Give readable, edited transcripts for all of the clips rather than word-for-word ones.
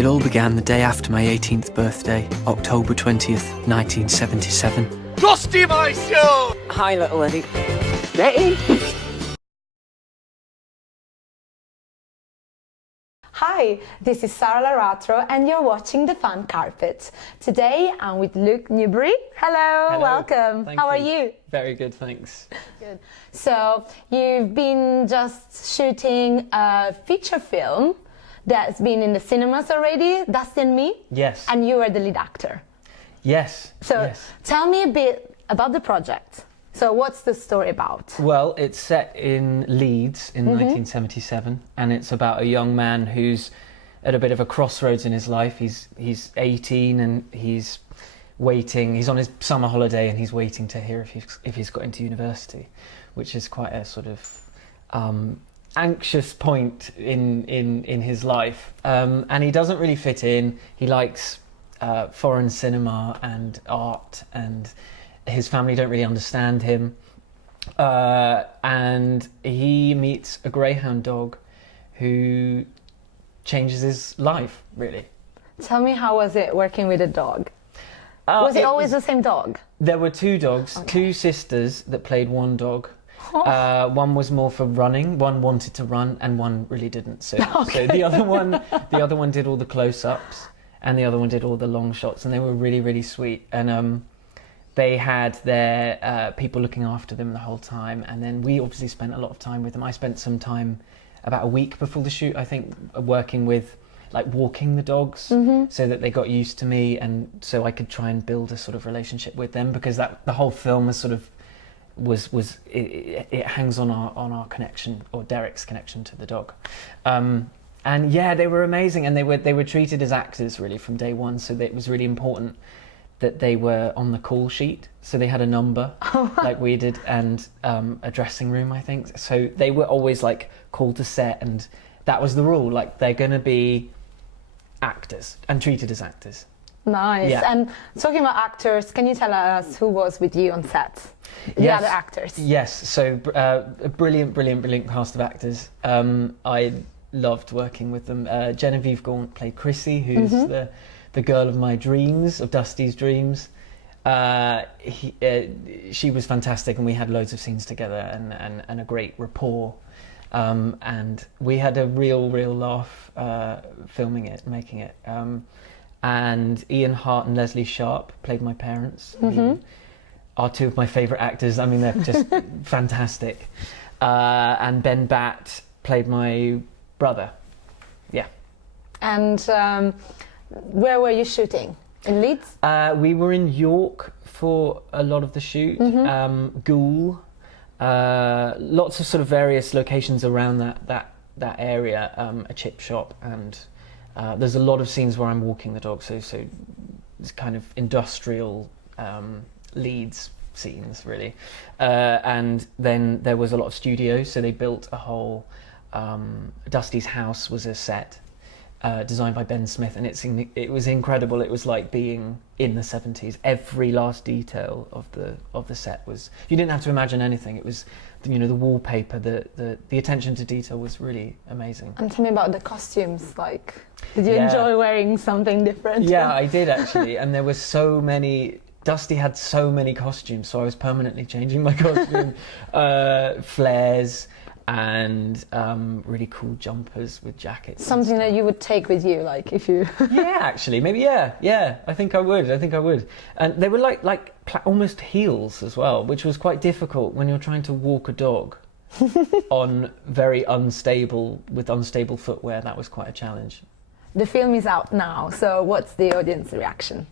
It all began the day after my 18th birthday, October 20th, 1977. Dusty, my show! Hi, little lady. Ready? Hi, this is Sara Laratro and you're watching The Fun Carpet. Today I'm with Luke Newberry. Hello. Welcome. How are you? Very good, thanks. Good. So, you've been just shooting a feature film that's been in the cinemas already, Dusty and Me. Yes. And you were the lead actor. Yes. So, yes. Tell me a bit about the project. So what's the story about? Well, it's set in Leeds in 1977, and it's about a young man who's at a bit of a crossroads in his life. He's 18 and he's waiting. He's on his summer holiday and he's waiting to hear if he's got into university, which is quite a sort of anxious point in his life. And he doesn't really fit in. He likes foreign cinema and art, and his family don't really understand him, and he meets a greyhound dog who changes his life, really. Tell me, how was it working with a dog? Was it always the same dog? There were two dogs, two sisters that played one dog. One was more for running, one wanted to run, and one really didn't. So the other one did all the close-ups, and the other one did all the long shots, and they were really, really sweet. And they had their people looking after them the whole time, and then we obviously spent a lot of time with them. I spent some time, about a week before the shoot, I think, working with, like, walking the dogs, so that they got used to me, and so I could try and build a sort of relationship with them, because the whole film was sort of it hangs on our connection, or Derek's connection to the dog. And yeah, they were amazing, and they were treated as actors really from day one, so it was really important that they were on the call sheet, so they had a number like we did, and a dressing room, I think. So they were always like called to set, and that was the rule. Like, they're going to be actors and treated as actors. Nice. Yeah. And talking about actors, can you tell us who was with you on set? The other actors. Yes. So a brilliant cast of actors. I loved working with them. Genevieve Gaunt played Chrissy, who's the girl of my dreams, of Dusty's dreams. She was fantastic, and we had loads of scenes together, and a great rapport. And we had a real laugh filming it, making it. And Iain, Hart and Lesley Sharp played my parents, who are two of my favourite actors. I mean, they're just fantastic. And Ben Batt played my brother. Yeah. And where were you shooting? In Leeds? We were in York for a lot of the shoot. Goole. Lots of sort of various locations around that area. A chip shop, and there's a lot of scenes where I'm walking the dog. So it's kind of industrial Leeds scenes, really. And then there was a lot of studios. So they built a whole Dusty's house was a set. Designed by Ben Smith, and it was incredible. It was like being in the 70s. Every last detail of the set was, you didn't have to imagine anything. It was, the wallpaper, the attention to detail was really amazing. And tell me about the costumes. Like, did you enjoy wearing something different? Yeah, I did actually. And there were so many. Dusty had so many costumes, so I was permanently changing my costume. Flares. And really cool jumpers with jackets. Something that you would take with you, like, if you... Yeah, actually, maybe, yeah. I think I would. And they were like almost heels as well, which was quite difficult when you're trying to walk a dog on very unstable footwear. That was quite a challenge. The film is out now, so what's the audience reaction?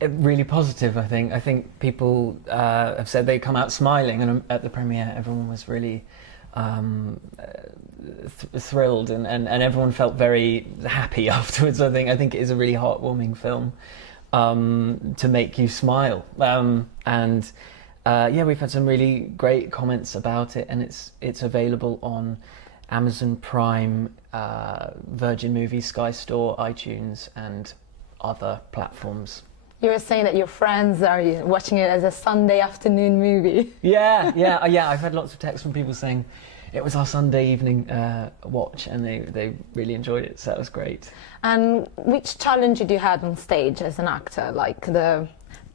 Really positive, I think. I think people have said they come out smiling, and at the premiere, everyone was really... thrilled, and everyone felt very happy afterwards. I think it is a really heartwarming film to make you smile, and we've had some really great comments about it, and it's available on Amazon Prime, Virgin Movies, Sky Store, iTunes and other platforms. You were saying that your friends are watching it as a Sunday afternoon movie. Yeah. I've had lots of texts from people saying it was our Sunday evening watch, and they really enjoyed it, so that was great. And which challenge did you have on stage as an actor? Like the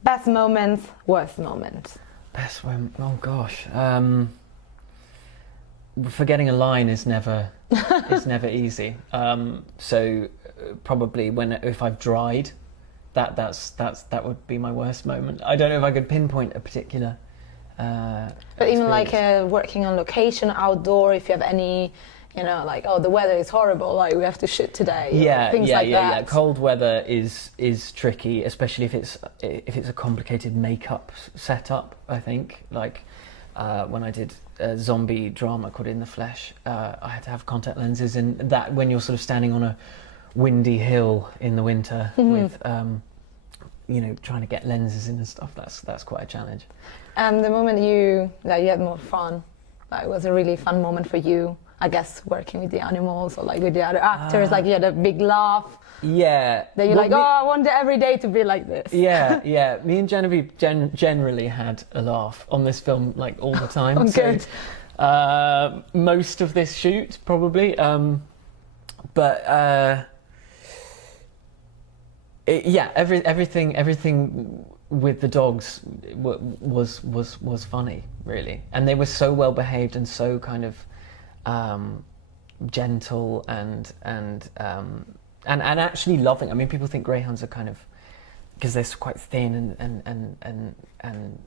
best moments, worst moments? Best one? Oh gosh. Forgetting a line is never easy. So probably if I've dried, that would be my worst moment. I don't know if I could pinpoint a particular. But even like working on location, outdoor, if you have any, like, oh, the weather is horrible, like we have to shoot today. Things like that. Yeah. Cold weather is tricky, especially if it's a complicated makeup setup. I think like when I did a zombie drama called In the Flesh, I had to have contact lenses, and that when you're sort of standing on a windy hill in the winter with trying to get lenses in and stuff, that's quite a challenge. And the moment you had more fun, like, it was a really fun moment for you, I guess, working with the animals or like with the other actors, like you had a big laugh. Yeah. That you're I want every day to be like this. Yeah. Me and Genevieve generally had a laugh on this film, like all the time. Good. Most of this shoot, probably. Everything with the dogs was funny, really, and they were so well behaved and so kind of gentle and actually loving. I mean, people think greyhounds are kind of, because they're quite thin and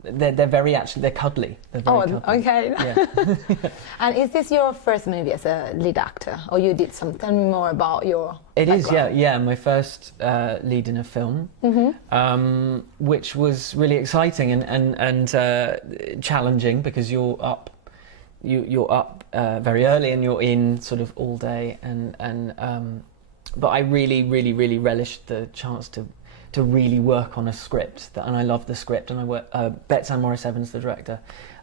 they're very they're cuddly. They're very cuddly. Okay. Yeah. And is this your first movie as a lead actor, or you did some? Tell me more about your. It background. is, yeah. My first lead in a film, which was really exciting and challenging, because you're up very early and you're in sort of all day, but I really relished the chance to really work on a script, and I loved the script, and Betsan Evans, the director,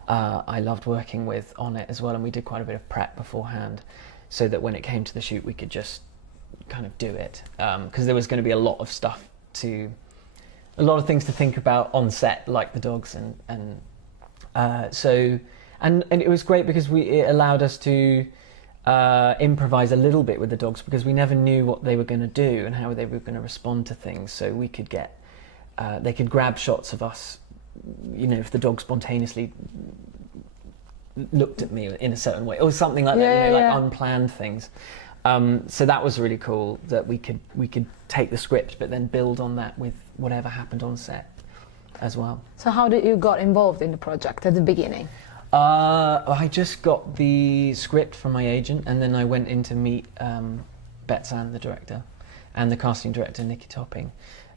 I loved working with on it as well, and we did quite a bit of prep beforehand, so that when it came to the shoot we could just kind of do it, because there was going to be a lot of things to think about on set, like the dogs, and it was great because it allowed us to improvise a little bit with the dogs, because we never knew what they were going to do and how they were going to respond to things. So we could they could grab shots of us, if the dog spontaneously looked at me in a certain way or something like that, like unplanned things. So that was really cool, that we could take the script but then build on that with whatever happened on set as well. So how did you got involved in the project at the beginning? I just got the script from my agent, and then I went in to meet Betsan, the director, and the casting director, Nikki Topping,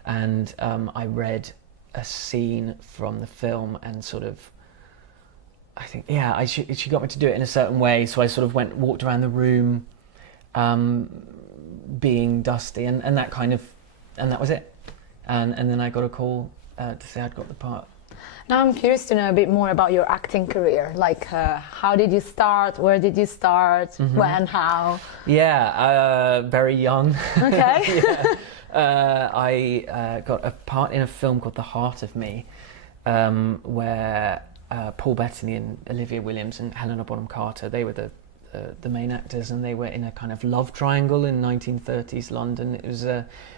and I read a scene from the film and sort of, I think, she got me to do it in a certain way, so I sort of walked around the room being Dusty, and that kind of, and that was it, and then I got a call to say I'd got the part. Now I'm curious to know a bit more about your acting career. Like, how did you start? Where did you start? When? How? Yeah, very young. Okay. I got a part in a film called The Heart of Me, where Paul Bettany and Olivia Williams and Helena Bonham Carter, they were the main actors, and they were in a kind of love triangle in 1930s London. It was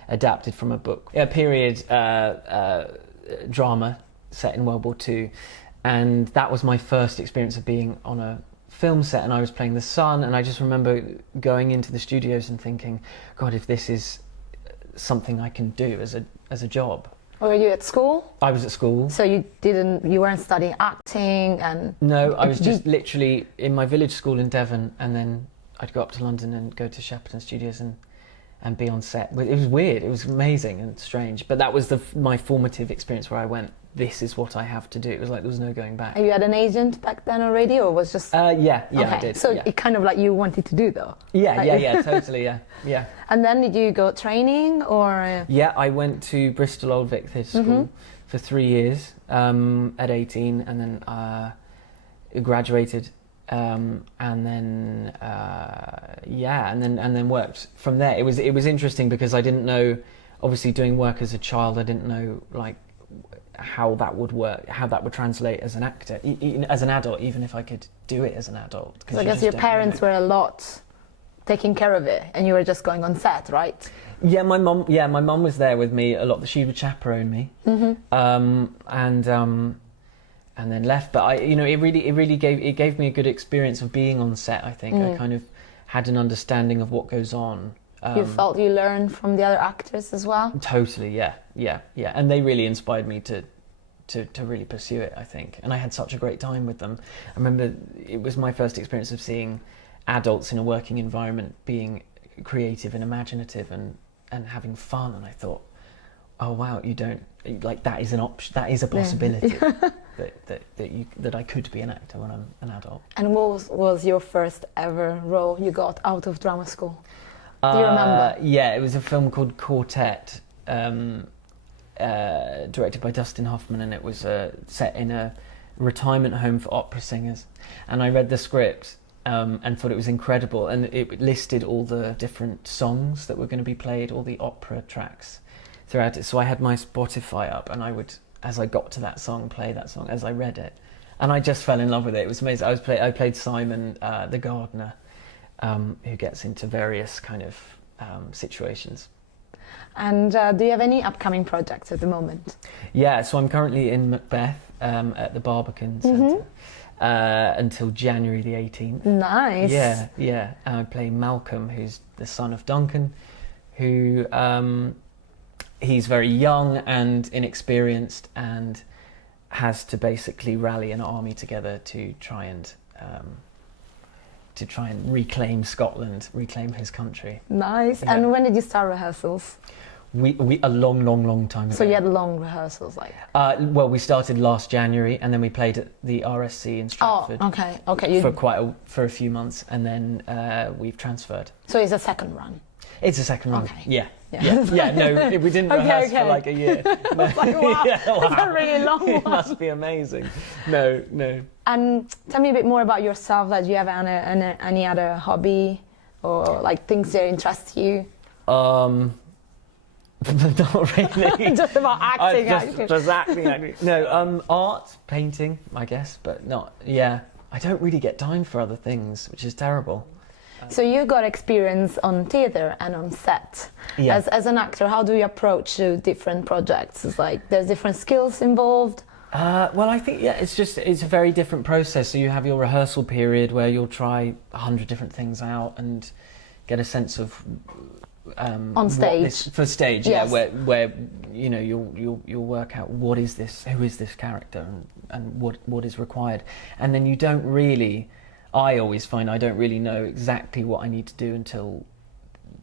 adapted from a book, a period drama set in World War II, and that was my first experience of being on a film set, and I was playing the son, and I just remember going into the studios and thinking, God, if this is something I can do as a job. Were you at school? I was at school. So you weren't studying acting and... No, I was just literally in my village school in Devon, and then I'd go up to London and go to Shepperton Studios and be on set. It was weird, it was amazing and strange, but that was my formative experience where I went, this is what I have to do. It was like there was no going back. You had an agent back then already, or was just... Yeah, okay. I did. So it kind of like you wanted to do, though? Yeah, totally, yeah. And then did you go training, or...? Yeah, I went to Bristol Old Vic Theatre School for 3 years at 18, and then graduated, and then and then worked from there. It was interesting because I didn't know obviously doing work as a child, I didn't know like how that would work, how that would translate as an actor, as an adult, even if I could do it as an adult. So I guess your parents were a lot taking care of it, and you were just going on set, right? Yeah, my mum was there with me a lot. She would chaperone me, and then left. But it gave me a good experience of being on set. I think I kind of had an understanding of what goes on. You felt you learned from the other actors as well? Totally, yeah. And they really inspired me to really pursue it, I think. And I had such a great time with them. I remember it was my first experience of seeing adults in a working environment being creative and imaginative and having fun. And I thought, oh wow, you don't like that is an option, that is a possibility that I could be an actor when I'm an adult. And what was your first ever role you got out of drama school? Do you remember? Yeah, it was a film called Quartet, directed by Dustin Hoffman, and it was set in a retirement home for opera singers. And I read the script and thought it was incredible, and it listed all the different songs that were going to be played, all the opera tracks throughout it. So I had my Spotify up, and I would, as I got to that song, play that song as I read it. And I just fell in love with it. It was amazing. I played Simon, the gardener, who gets into various kind of situations. And do you have any upcoming projects at the moment? Yeah, so I'm currently in Macbeth at the Barbican Centre until January the 18th. Nice. Yeah. I play Malcolm, who's the son of Duncan, who he's very young and inexperienced and has to basically rally an army together to try and reclaim Scotland, reclaim his country. Nice. Yeah. And when did you start rehearsals? We a long time ago. So you had long rehearsals, like? Well, we started last January, and then we played at the RSC in Stratford. Oh, okay. For a few months, and then we've transferred. So it's a second run. It's a second run. Okay. Yeah. No, we didn't rehearse for like a year. I was like, wow, that's a really long one. It must be amazing. No. And tell me a bit more about yourself. Like, do you have any other hobby or like things that interest you? Not really. Just about acting. Just acting. No, art, painting, I guess, but not. Yeah, I don't really get time for other things, which is terrible. So you got experience on theatre and on set. Yeah. As an actor, how do you approach different projects? It's like there's different skills involved. Well, I think it's a very different process. So you have your rehearsal period where you'll try 100 different things out and get a sense of on stage. For stage, yes. Yeah, where you know you'll work out what is this, who is this character, and what is required, and then you don't really. I always find I don't really know exactly what I need to do until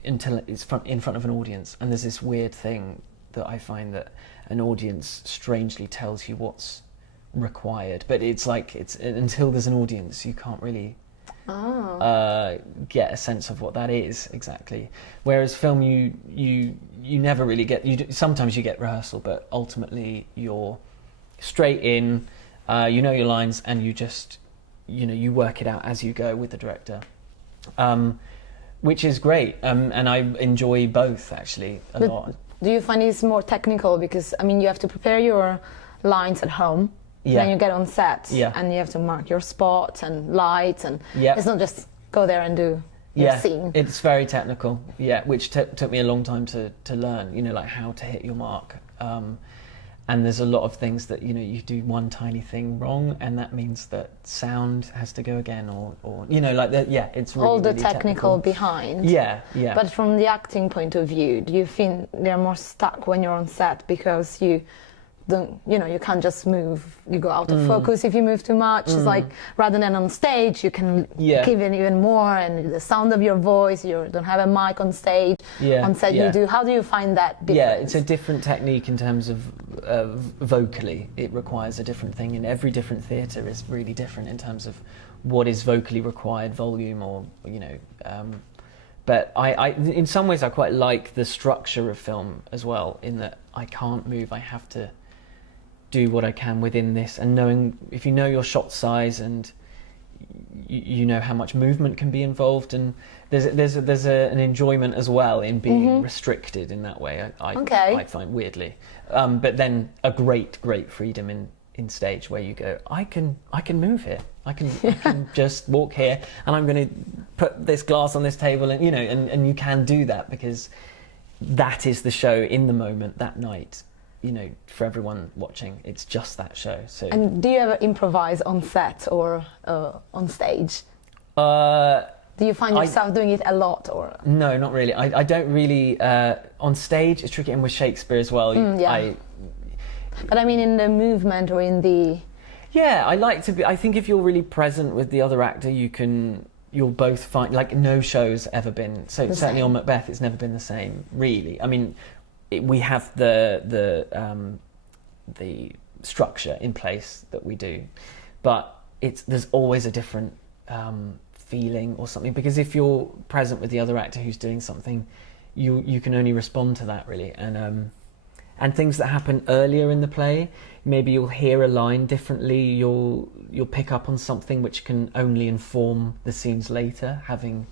it's in front of an audience, and there's this weird thing that I find that an audience strangely tells you what's required, but it's until there's an audience you can't really get a sense of what that is exactly. Whereas film, you never really get. Sometimes you get rehearsal, but ultimately you're straight in. You know your lines, and you just. You work it out as you go with the director, which is great, and I enjoy both actually a lot. Do you find it's more technical because you have to prepare your lines at home, then you get on set, and you have to mark your spots and lights, and it's not just go there and do your scene. It's very technical, which took me a long time to learn. Like how to hit your mark. And there's a lot of things that, you do one tiny thing wrong, and that means that sound has to go again, or like that. Yeah, it's really, all the really technical behind. Yeah. But from the acting point of view, do you think they're more stuck when you're on set because you don't, you can't just move, you go out of focus if you move too much. It's like, rather than on stage, you can give it even more, and the sound of your voice, you don't have a mic on stage. On set you do. How do you find that difference? Yeah, it's a different technique in terms of vocally. It requires a different thing, and every different theatre is really different in terms of what is vocally required, volume, or but I in some ways I quite like the structure of film as well, in that I can't move, I have to do what I can within this, and knowing if you know your shot size and you know how much movement can be involved, and there's an enjoyment as well in being restricted in that way. I find weirdly, but then a great freedom in stage where you go, I can move here. I can just walk here, and I'm going to put this glass on this table, and and you can do that because that is the show in the moment that night. For everyone watching, it's just that show. So. And do you ever improvise on set or on stage? Do you find yourself doing it a lot, or? No, not really. I don't really. On stage, it's tricky, and with Shakespeare as well. But I mean, in the movement or in the. Yeah, I like to be. I think if you're really present with the other actor, you'll both find, like, no show's ever been so. Certainly on Macbeth, it's never been the same. Really, I mean. We have the structure in place that we do, but there's always a different feeling or something, because if you're present with the other actor who's doing something, you can only respond to that really, and things that happen earlier in the play, maybe you'll hear a line differently, you'll pick up on something which can only inform the scenes later, having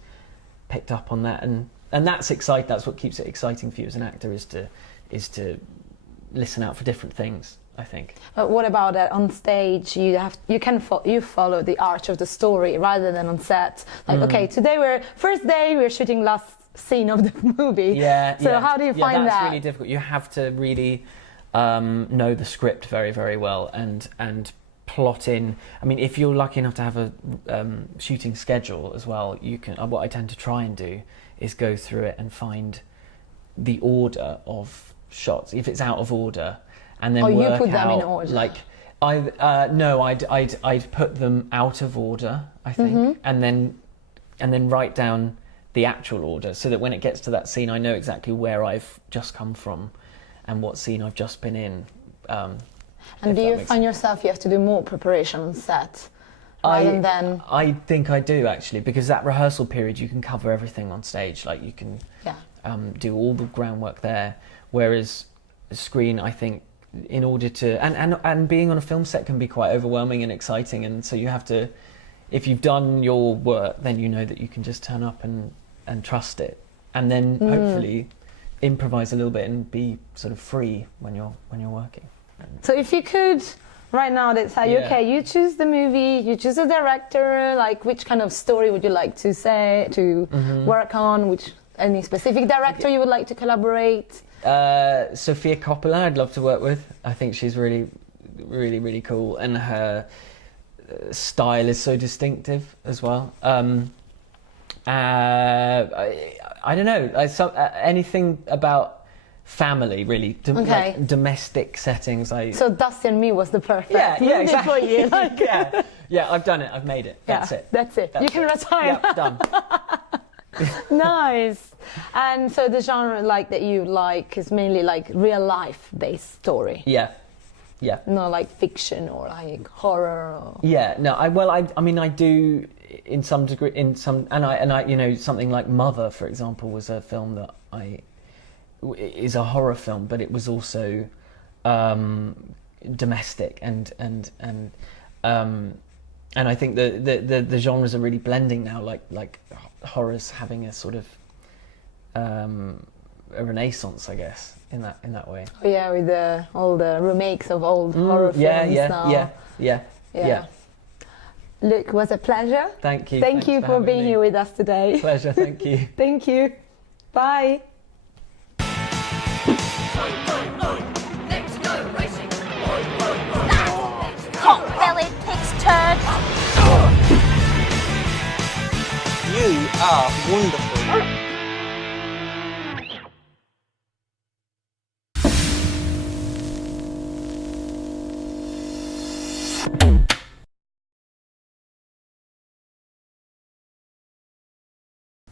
picked up on that, and that's exciting. That's what keeps it exciting for you as an actor, is to listen out for different things, I think. But what about on stage? You follow the arch of the story rather than on set. Like, okay, today first day we're shooting last scene of the movie. Yeah. So how do you find that? That's really difficult. You have to really know the script very, very well and plot in. I mean, if you're lucky enough to have a shooting schedule as well, you can. What I tend to try and do is go through it and find the order of shots if it's out of order, and then work you put them out, in order. Like I'd put them out of order, I think, and then write down the actual order, so that when it gets to that scene, I know exactly where I've just come from and what scene I've just been in. And do you find yourself you have to do more preparation on set? I think I do, actually, because that rehearsal period you can cover everything on stage, like you can do all the groundwork there, whereas screen, I think, in order to and being on a film set can be quite overwhelming and exciting, and so you have to, if you've done your work, then you know that you can just turn up and trust it, and then hopefully improvise a little bit and be sort of free when you're working. So if you could right now, that's how you choose the movie, you choose a director, like which kind of story would you like to work on, any specific director you would like to collaborate? Sofia Coppola, I'd love to work with. I think she's really, really, really cool, and her style is so distinctive as well. I don't know, anything about family, really. Like domestic settings. So Dusty and Me was the perfect movie exactly. for you. Yeah, I've done it. I've made it. That's it. That's it. You can retire. Yep, done. Nice. And so the genre that you like is mainly like real life based story. Yeah. Not like fiction or like horror. Or... Yeah. No. I mean, I do in some degree. And I something like Mother, for example, was a film that is a horror film, but it was also domestic and I think the genres are really blending now, like horror's having a sort of a renaissance, I guess, in that way. Oh yeah, with all the remakes of old horror films now. Yeah. Luke, was a pleasure. Thank you. Thank you for being here with us today. Pleasure, thank you. Thank you. Bye. Pot-bellied pig's turd. You are wonderful.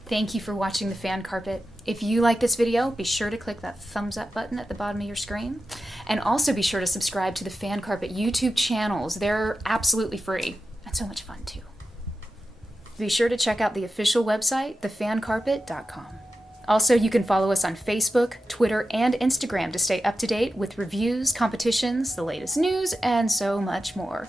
Thank you for watching The Fan Carpet. If you like this video, be sure to click that thumbs up button at the bottom of your screen. And also be sure to subscribe to the Fan Carpet YouTube channels. They're absolutely free and so much fun too. Be sure to check out the official website, thefancarpet.com. Also, you can follow us on Facebook, Twitter, and Instagram to stay up to date with reviews, competitions, the latest news, and so much more.